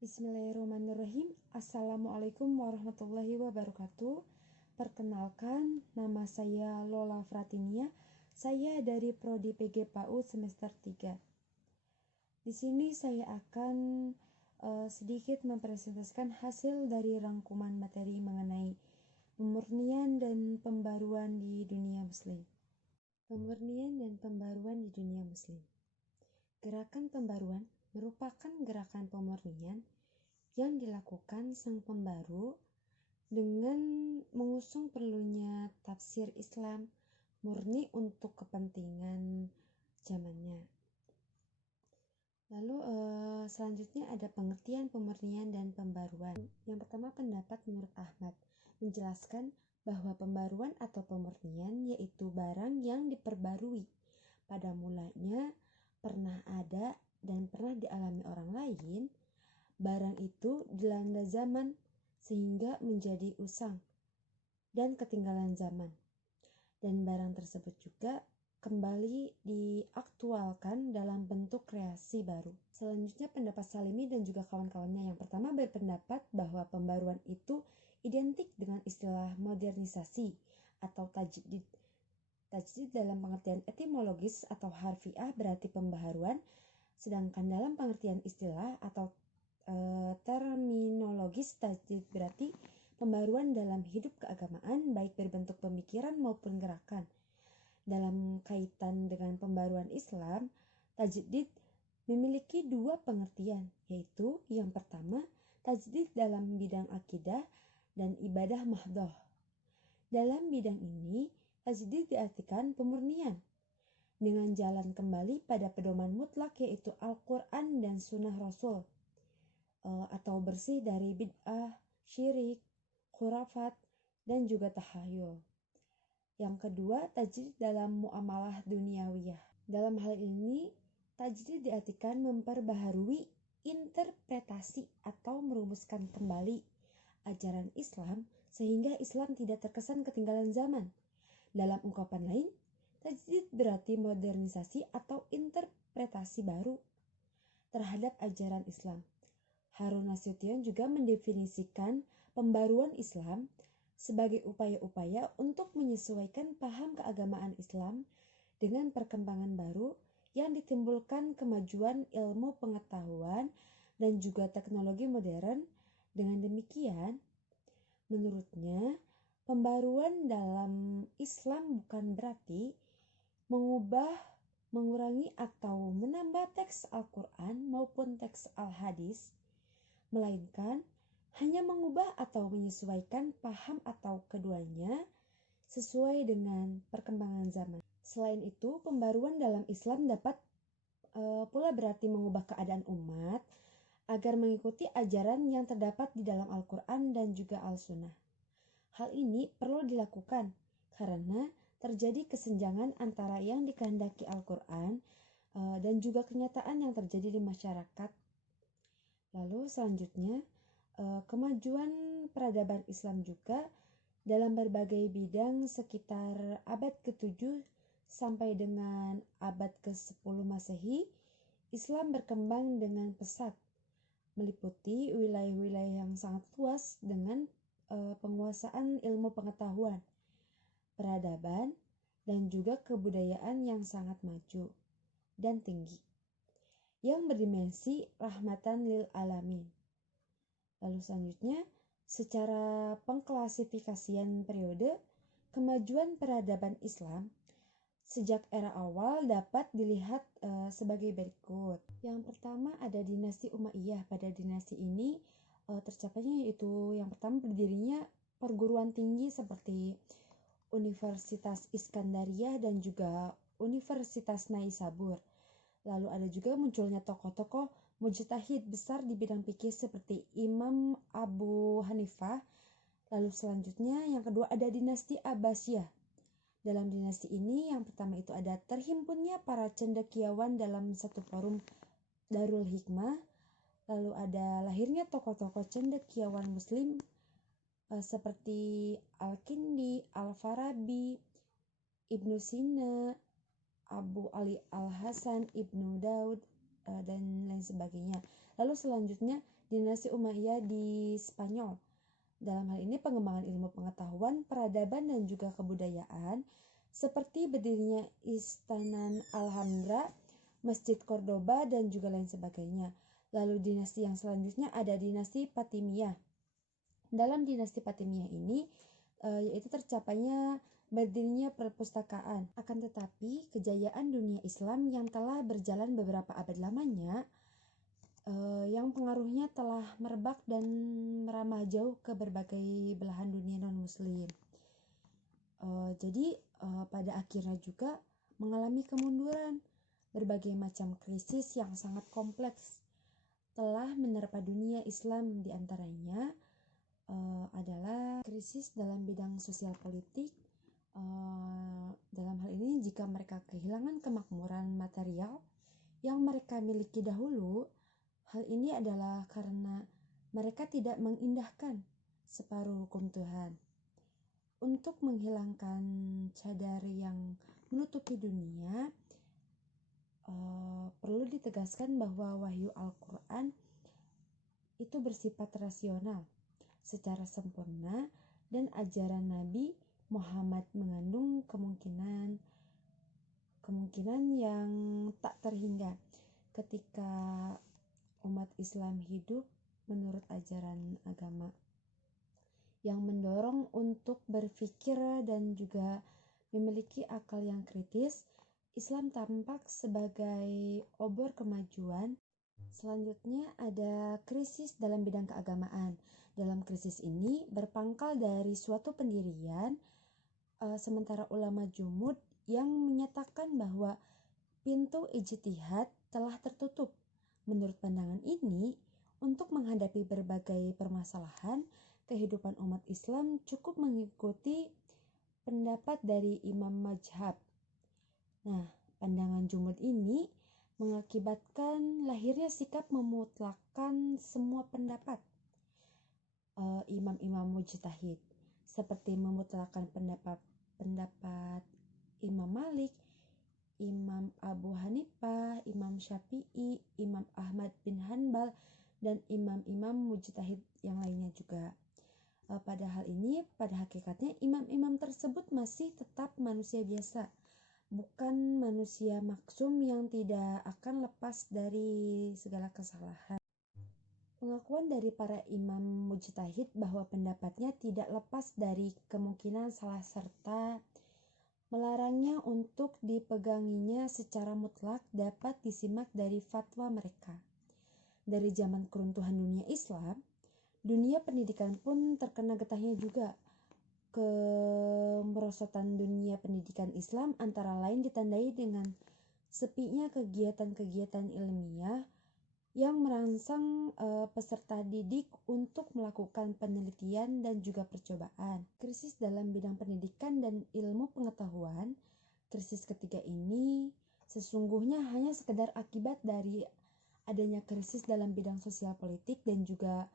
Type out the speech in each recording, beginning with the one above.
Bismillahirrahmanirrahim. Assalamualaikum warahmatullahi wabarakatuh. Perkenalkan, nama saya Lola Fratinia. Saya dari Prodi PG PAU semester 3. Di sini saya akan sedikit mempresentasikan hasil dari rangkuman materi mengenai pemurnian dan pembaruan di dunia muslim. Pemurnian dan pembaruan di dunia muslim. Gerakan pembaruan merupakan gerakan pemurnian yang dilakukan sang pembaru dengan mengusung perlunya tafsir Islam murni untuk kepentingan zamannya. Lalu selanjutnya ada pengertian pemurnian dan pembaruan. Yang pertama, pendapat menurut Ahmad menjelaskan bahwa pembaruan atau pemurnian yaitu barang yang diperbarui pada mulanya pernah ada dan pernah dialami orang lain. Barang itu dilanda zaman sehingga menjadi usang dan ketinggalan zaman, dan barang tersebut juga kembali diaktualkan dalam bentuk kreasi baru. Selanjutnya pendapat Salimi dan juga kawan-kawannya. Yang pertama berpendapat bahwa pembaruan itu identik dengan istilah modernisasi atau tajdid. Tajdid dalam pengertian etimologis atau harfiah berarti pembaharuan, sedangkan dalam pengertian istilah atau terminologis, tajdid berarti pembaruan dalam hidup keagamaan baik berbentuk pemikiran maupun gerakan. Dalam kaitan dengan pembaruan Islam, tajdid memiliki dua pengertian, yaitu yang pertama tajdid dalam bidang akidah dan ibadah mahdhah. Dalam bidang ini, tajdid diartikan pemurnian dengan jalan kembali pada pedoman mutlak yaitu Al-Quran dan Sunnah Rasul, atau bersih dari bid'ah, syirik, khurafat, dan juga tahayul. Yang kedua, tajdid dalam muamalah duniawiyah. Dalam hal ini, tajdid diartikan memperbaharui interpretasi atau merumuskan kembali ajaran Islam sehingga Islam tidak terkesan ketinggalan zaman. Dalam ungkapan lain, tajdid berarti modernisasi atau interpretasi baru terhadap ajaran Islam. Harun Nasution juga mendefinisikan pembaruan Islam sebagai upaya-upaya untuk menyesuaikan paham keagamaan Islam dengan perkembangan baru yang ditimbulkan kemajuan ilmu pengetahuan dan juga teknologi modern. Dengan demikian, menurutnya, pembaruan dalam Islam bukan berarti mengubah, mengurangi atau menambah teks Al-Quran maupun teks Al-Hadis, melainkan hanya mengubah atau menyesuaikan paham atau keduanya sesuai dengan perkembangan zaman. Selain itu, pembaruan dalam Islam dapat pula berarti mengubah keadaan umat agar mengikuti ajaran yang terdapat di dalam Al-Quran dan juga Al-Sunnah. Hal ini perlu dilakukan karena terjadi kesenjangan antara yang dikehendaki Al-Quran dan juga kenyataan yang terjadi di masyarakat. Lalu selanjutnya, kemajuan peradaban Islam juga dalam berbagai bidang sekitar abad ke-7 sampai dengan abad ke-10 Masehi, Islam berkembang dengan pesat, meliputi wilayah-wilayah yang sangat luas dengan penguasaan ilmu pengetahuan, peradaban, dan juga kebudayaan yang sangat maju dan tinggi, yang berdimensi rahmatan lil alamin. Lalu selanjutnya, secara pengklasifikasian periode kemajuan peradaban Islam sejak era awal dapat dilihat sebagai berikut. Yang pertama ada dinasti Umayyah. Pada dinasti ini tercapainya yaitu yang pertama berdirinya perguruan tinggi seperti Universitas Iskandariyah dan juga Universitas Naisabur. Lalu ada juga munculnya tokoh-tokoh mujtahid besar di bidang fikih seperti Imam Abu Hanifah. Lalu selanjutnya yang kedua ada dinasti Abbasiyah. Dalam dinasti ini yang pertama itu ada terhimpunnya para cendekiawan dalam satu forum Darul Hikmah. Lalu ada lahirnya tokoh-tokoh cendekiawan muslim seperti Al-Kindi, Al-Farabi, Ibnu Sina, Abu Ali Al-Hasan, Ibnu Daud, dan lain sebagainya. Lalu selanjutnya dinasti Umayyah di Spanyol. Dalam hal ini pengembangan ilmu pengetahuan, peradaban, dan juga kebudayaan seperti berdirinya Istana Alhambra, Masjid Cordoba, dan juga lain sebagainya. Lalu dinasti yang selanjutnya ada dinasti Fatimiyah. Dalam dinasti Fatimiyah ini yaitu tercapainya berdirinya perpustakaan. Akan tetapi kejayaan dunia Islam yang telah berjalan beberapa abad lamanya yang pengaruhnya telah merebak dan merambah jauh ke berbagai belahan dunia non-muslim. Jadi pada akhirnya juga mengalami kemunduran. Berbagai macam krisis yang sangat kompleks telah menerpa dunia Islam, diantaranya adalah krisis dalam bidang sosial politik. Dalam hal ini jika mereka kehilangan kemakmuran material yang mereka miliki dahulu, hal ini adalah karena mereka tidak mengindahkan separuh hukum Tuhan. Untuk menghilangkan cadar yang menutupi dunia, perlu ditegaskan bahwa wahyu Al-Quran itu bersifat rasional secara sempurna, dan ajaran Nabi Muhammad mengandung kemungkinan yang tak terhingga ketika umat Islam hidup menurut ajaran agama yang mendorong untuk berpikir dan juga memiliki akal yang kritis. Islam tampak sebagai obor kemajuan. Selanjutnya ada krisis dalam bidang keagamaan. Dalam krisis ini berpangkal dari suatu pendirian, sementara ulama jumhur yang menyatakan bahwa pintu ijtihad telah tertutup. Menurut pandangan ini, untuk menghadapi berbagai permasalahan kehidupan umat Islam cukup mengikuti pendapat dari imam mazhab. Nah, pandangan jumhur ini mengakibatkan lahirnya sikap memutlakkan semua pendapat imam-imam mujtahid, seperti memutlakkan pendapat Imam Malik, Imam Abu Hanifah, Imam Syafi'i, Imam Ahmad bin Hanbal, dan imam-imam mujtahid yang lainnya juga. Pada hal ini, pada hakikatnya imam-imam tersebut masih tetap manusia biasa, bukan manusia maksum yang tidak akan lepas dari segala kesalahan. Pengakuan dari para imam mujtahid bahwa pendapatnya tidak lepas dari kemungkinan salah serta melarangnya untuk dipeganginya secara mutlak dapat disimak dari fatwa mereka. Dari zaman keruntuhan dunia Islam, dunia pendidikan pun terkena getahnya juga. Kemerosotan dunia pendidikan Islam antara lain ditandai dengan sepinya kegiatan-kegiatan ilmiah yang merangsang peserta didik untuk melakukan penelitian dan juga percobaan. Krisis dalam bidang pendidikan dan ilmu pengetahuan, krisis ketiga ini sesungguhnya hanya sekedar akibat dari adanya krisis dalam bidang sosial politik dan juga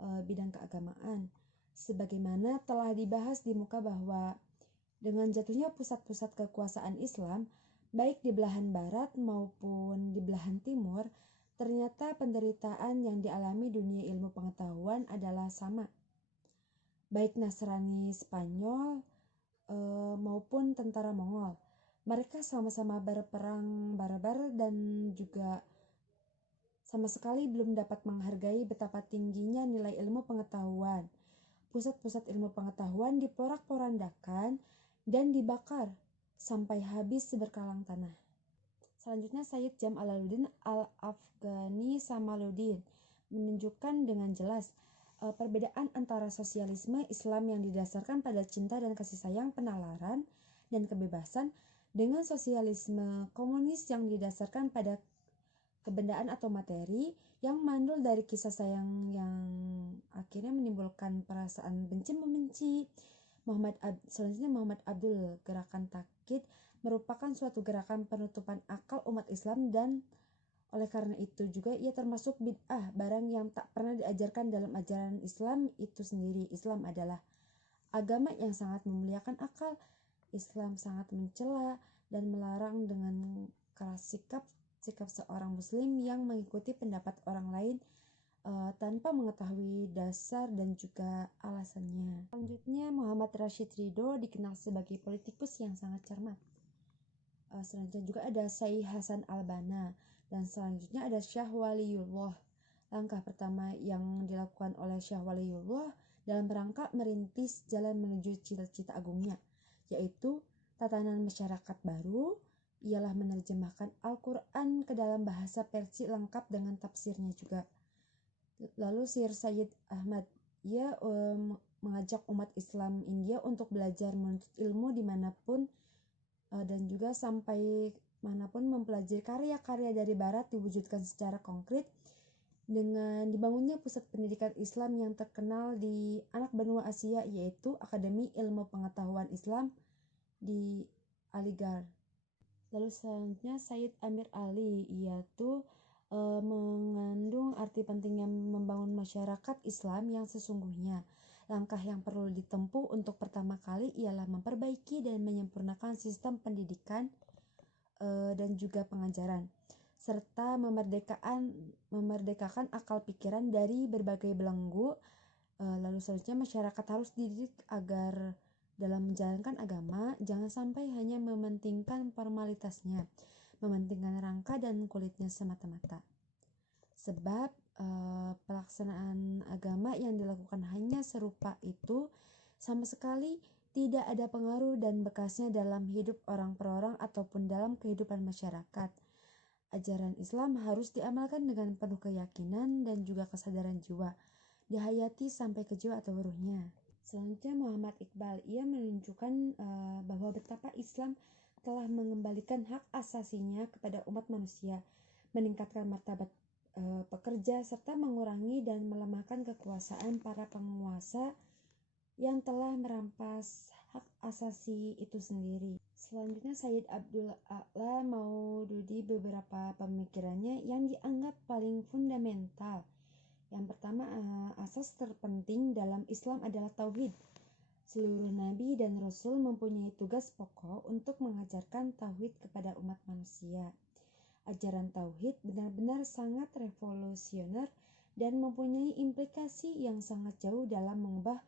bidang keagamaan. Sebagaimana telah dibahas di muka bahwa dengan jatuhnya pusat-pusat kekuasaan Islam, baik di belahan barat maupun di belahan timur, ternyata penderitaan yang dialami dunia ilmu pengetahuan adalah sama. Baik Nasrani Spanyol maupun tentara Mongol, mereka sama-sama berperang barbar dan juga sama sekali belum dapat menghargai betapa tingginya nilai ilmu pengetahuan. Pusat-pusat ilmu pengetahuan diporak-porandakan dan dibakar sampai habis seberkalang tanah. Selanjutnya Sayyid Jamaluddin Al-Afghani Samaluddin menunjukkan dengan jelas perbedaan antara sosialisme Islam yang didasarkan pada cinta dan kasih sayang, penalaran, dan kebebasan dengan sosialisme komunis yang didasarkan pada kebendaan atau materi yang mandul dari kisah sayang yang akhirnya menimbulkan perasaan benci-membenci. Selanjutnya Muhammad Abdul, gerakan takkit merupakan suatu gerakan penutupan akal umat Islam, dan oleh karena itu juga ia termasuk bid'ah, barang yang tak pernah diajarkan dalam ajaran Islam itu sendiri. Islam adalah agama yang sangat memuliakan akal. Islam sangat mencela dan melarang dengan keras sikap seorang muslim yang mengikuti pendapat orang lain tanpa mengetahui dasar dan juga alasannya. Selanjutnya, Muhammad Rashid Ridho dikenal sebagai politikus yang sangat cermat. Selanjutnya juga ada Syekh Hasan Al-Banna, dan selanjutnya ada Syekh Waliullah. Langkah pertama yang dilakukan oleh Syekh Waliullah dalam rangka merintis jalan menuju cita-cita agungnya, yaitu tatanan masyarakat baru, ialah menerjemahkan Al-Quran ke dalam bahasa Persia lengkap dengan tafsirnya juga. Lalu Syir Sayyid Ahmad, ia mengajak umat Islam India untuk belajar menuntut ilmu dimanapun dan juga sampai manapun mempelajari karya-karya dari Barat diwujudkan secara konkret dengan dibangunnya pusat pendidikan Islam yang terkenal di anak benua Asia, yaitu Akademi Ilmu Pengetahuan Islam di Aligarh. Lalu selanjutnya Sayyid Amir Ali, yaitu mengandung arti pentingnya membangun masyarakat Islam yang sesungguhnya. Langkah yang perlu ditempuh untuk pertama kali ialah memperbaiki dan menyempurnakan sistem pendidikan dan juga pengajaran, serta memerdekakan akal pikiran dari berbagai belenggu. Lalu selanjutnya masyarakat harus dididik agar dalam menjalankan agama jangan sampai hanya mementingkan formalitasnya, mementingkan rangka dan kulitnya semata-mata. Sebab pelaksanaan agama yang dilakukan hanya serupa itu sama sekali tidak ada pengaruh dan bekasnya dalam hidup orang per orang ataupun dalam kehidupan masyarakat. Ajaran Islam harus diamalkan dengan penuh keyakinan dan juga kesadaran jiwa, dihayati sampai ke jiwa atau ruhnya. Selanjutnya Muhammad Iqbal, ia menunjukkan bahwa betapa Islam telah mengembalikan hak asasinya kepada umat manusia, meningkatkan martabat pekerja, serta mengurangi dan melemahkan kekuasaan para penguasa yang telah merampas hak asasi itu sendiri. Selanjutnya Sayyid Abdul A'la Maududi, beberapa pemikirannya yang dianggap paling fundamental. Yang pertama, asas terpenting dalam Islam adalah tauhid. Seluruh nabi dan rasul mempunyai tugas pokok untuk mengajarkan tauhid kepada umat manusia. Ajaran tauhid benar-benar sangat revolusioner dan mempunyai implikasi yang sangat jauh dalam mengubah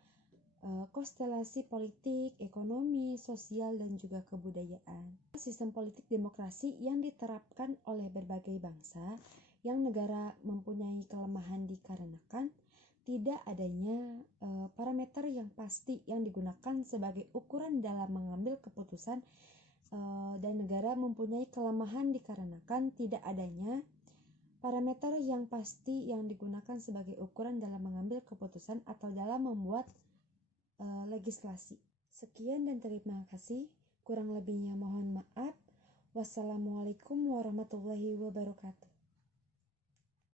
konstelasi politik, ekonomi, sosial, dan juga kebudayaan. Sistem politik demokrasi yang diterapkan oleh berbagai bangsa yang negara mempunyai kelemahan dikarenakan tidak adanya parameter yang pasti yang digunakan sebagai ukuran dalam mengambil keputusan, dan negara mempunyai kelemahan dikarenakan tidak adanya parameter yang pasti yang digunakan sebagai ukuran dalam mengambil keputusan atau dalam membuat legislasi. Sekian dan terima kasih. Kurang lebihnya mohon maaf. Wassalamualaikum warahmatullahi wabarakatuh.